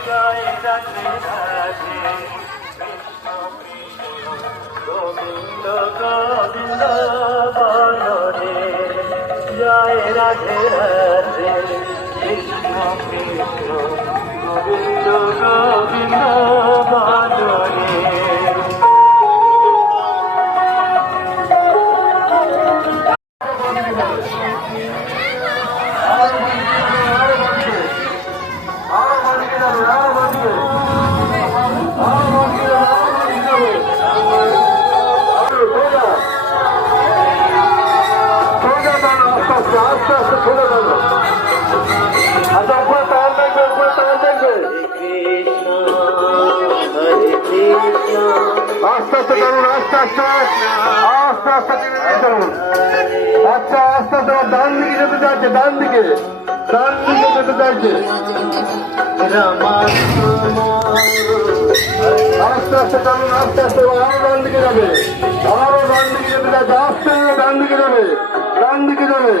জয় রাধে রাধে কৃষ্ণ কৃষ্ণ গোবিন্দ গোবিন্দ বলরে জয় রাধে রাধে কৃষ্ণ কৃষ্ণ গোবিন্দ গোবিন্দ বলরে আস্তে আস্তে ছেড়ে দেবো আচ্ছা উপরে তাল দেখবে উপরে তাল দেখবে আস্তে আস্তে করুন আস্তে আস্তে আস্তে আস্তে টেনে চলুন আচ্ছা আস্তে আস্তে ডান দিকে যেতে চাইছে ডান দিকে যেতে চাইছে আস্তে আস্তে চলুন আস্তে আস্তে আরো ডান দিকে যাবে আরো ডান দিকে যেতে চাইছে আস্তে ডান দিকে যাবে ডান দিকে যাবে